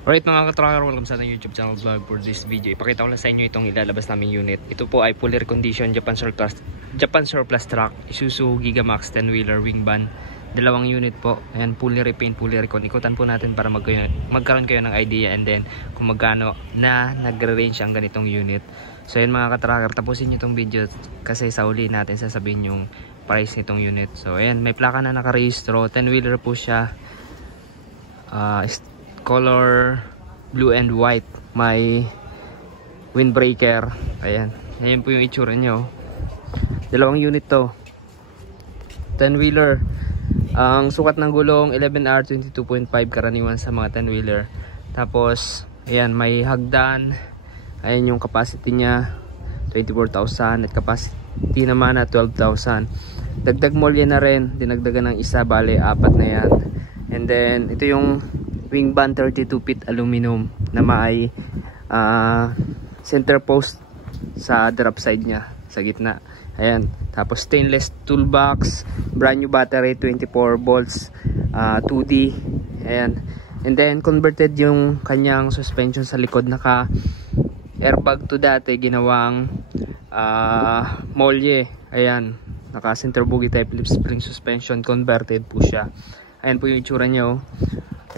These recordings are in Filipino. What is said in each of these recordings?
Alright mga ka-tracker, welcome sa ating YouTube channel vlog. For this video, ipakita ko lang sa inyo itong ilalabas naming unit. Ito po ay fully reconditioned Japan Surplus truck, Isuzu Gigamax 10-wheeler wing van. Dalawang unit po. Ayan, fully repaint, fully recon. Ikutan po natin para magkaroon kayo ng idea and then kung magkano na nagre-range ang ganitong unit. So ayan mga ka-tracker, tapusin nyo itong video kasi sa uli natin sasabihin yung price nitong unit. So ayan, may plaka na nakarehistro. 10-wheeler po siya. Color blue and white, may windbreaker. Ayan po yung itsura nyo. Dalawang unit to, 10-wheeler. Ang sukat ng gulong 11R 22.5 karaniwan sa mga 10-wheeler. Tapos ayan, may hagdan. Ayan yung capacity nya 24,000 at capacity naman na 12,000. Dagdag molye na rin, dinagdagan ng isa, bale apat na yan. And then ito yung wing van 32 feet aluminum na may center post sa drop side nya sa gitna. Ayan, tapos stainless toolbox, brand new battery 24 volts, 2D. Ayan, and then converted yung kanyang suspension sa likod, naka airbag to dati, ginawang molye. Ayan, naka center bogie type lip spring suspension, converted po siya. Ayan po yung itsura nyo.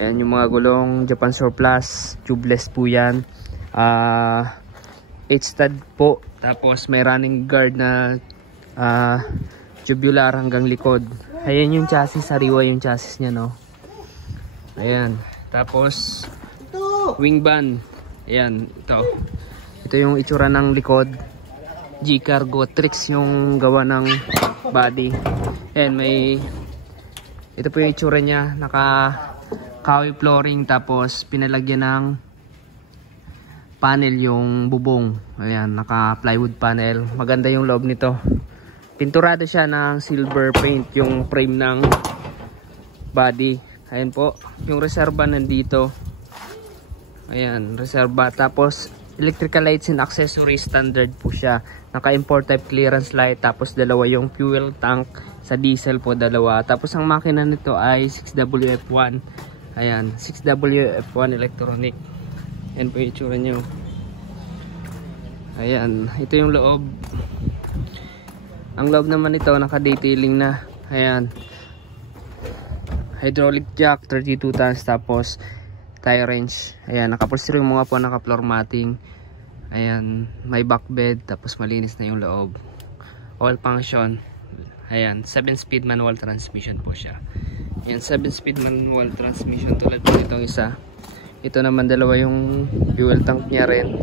Ayan yung mga gulong Japan Surplus, tubeless po yan. 8-stud po. Tapos may running guard na tubular hanggang likod. Ayan yung chassis, sariwa yung chassis nya, no. Ayan. Tapos wing van. Ayan, ito yung itsura ng likod. G-Cargo Tricks yung gawa ng body. Ayan, ito po yung itsura nya, naka kahoy flooring, tapos pinalagyan ng panel yung bubong. Ayan, naka plywood panel. Maganda yung loob nito. Pinturado siya ng silver paint yung frame ng body. Ayan po, yung reserva nandito. Ayan, reserva. Tapos electrical lights and accessories, standard po siya. Naka import type clearance light, tapos dalawa yung fuel tank. Sa diesel po dalawa. Tapos ang makina nito ay 6WF1. Ayan, 6WF1 electronic. Ayan po yung itsura nyo. Ayan, ito yung loob. Ang loob naman ito, naka-detailing na. Ayan, hydraulic jack 32 tons, tapos tire wrench. Ayan, nakapulsir yung mga po, naka-floor matting. Ayan, may back bed, tapos malinis na yung loob. All function. Ayan, 7-speed manual transmission po siya. Ayan, 7-speed manual transmission tulad po itong isa. Ito naman dalawa yung fuel tank niya rin.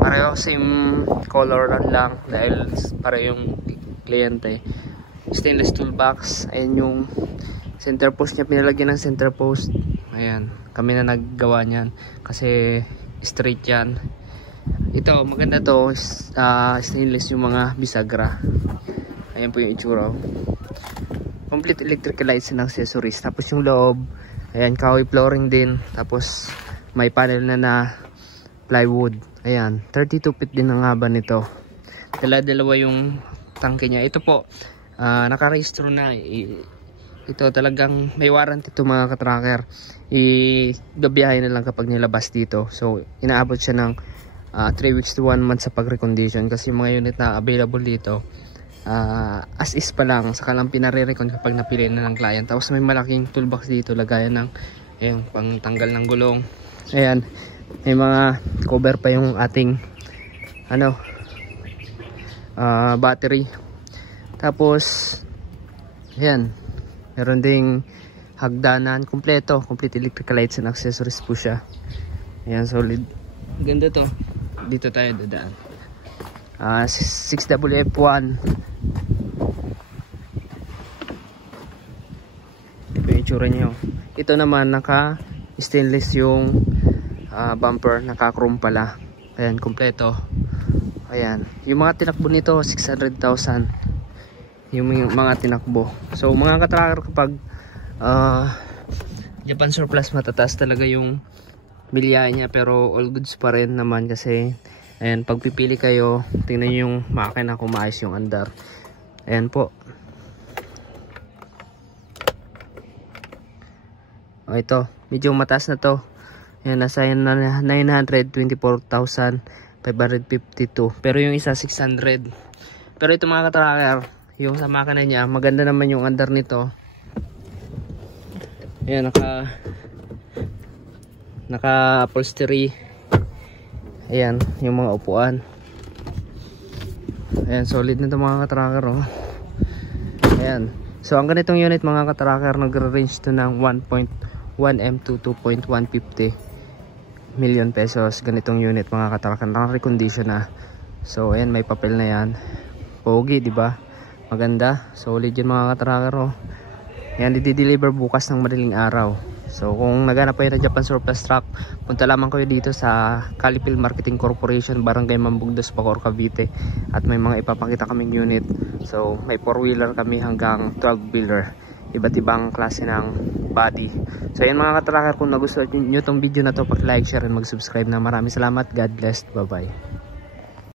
Pareho same color lang dahil pareho yung kliyente. Stainless toolbox. Ayan yung center post niya, pinalagyan ng center post. Ayan, kami na naggawa niyan kasi straight yan. Ito, maganda to, stainless yung mga bisagra. Ayan po yung itsura. Complete electrical lights and accessories. Tapos yung loob, ayan, kahoy flooring din. Tapos may panel na plywood. Ayan, 32 feet din ang haba nito. Dalawa yung tangke niya. Ito po, nakarehistro na. Ito talagang may warranty ito mga ka-tracker. Gabiyahin na lang kapag nilabas dito. So inaabot siya ng 3 weeks to 1 month sa pag-recondition. Kasi yung mga unit na available dito, as is pa lang, saka lang pinare-recon kapag napili na ng client. Tapos may malaking toolbox dito, lagayan ng pang tanggal ng gulong. Ayan, may mga cover pa yung ating battery. Tapos ayan, meron ding hagdanan, complete electrical lights and accessories po siya. Ayan, solid, ganda to. Dito tayo dadaan. 6WF1. Ito yung itsura nyo. Ito naman naka stainless yung bumper, naka chrome pala. Ayan, kompleto. Ayan, yung mga tinakbo nito 600,000 yung mga tinakbo. So mga ka-tracker, kapag Japan Surplus, matataas talaga yung bilyahe niya, pero all goods pa rin naman kasi ayan, pagpipili kayo, tingnan nyo yung makina kung maayos yung andar. Ayan po. O ito, medyo mataas na to. Yan, nasa 924,552. Pero yung isa 600. Pero ito mga ka-tracker, yung sa makina niya, maganda naman yung under nito. Ayan, naka upholstery. Ayan, yung mga upuan. Ayan, solid na ito mga ka-tracker, oh. Ayan. So, ang ganitong unit mga ka-tracker, nagre-range to ng 1.1M to 2.150 million pesos. Ganitong unit mga ka-tracker, naka-recondition na. So, ayan, may papel na yan. Pogi, di ba? Maganda. Solid yun mga ka-tracker, oh. Ayan, i-deliver bukas ng madaling araw. So kung naghanap kayo ng Japan surplus truck, punta lamang kayo dito sa Calipil Marketing Corporation, Barangay Mambugdos, Bacoor, Cavite. At may mga ipapakita kaming unit. So may 4-wheeler kami hanggang 12-wheeler. Iba't ibang klase ng body. So yan mga ka-tracker, kung nagustuhan nyo itong video na to, pag-like, share, and mag-subscribe na. Maraming salamat. God bless. Bye-bye.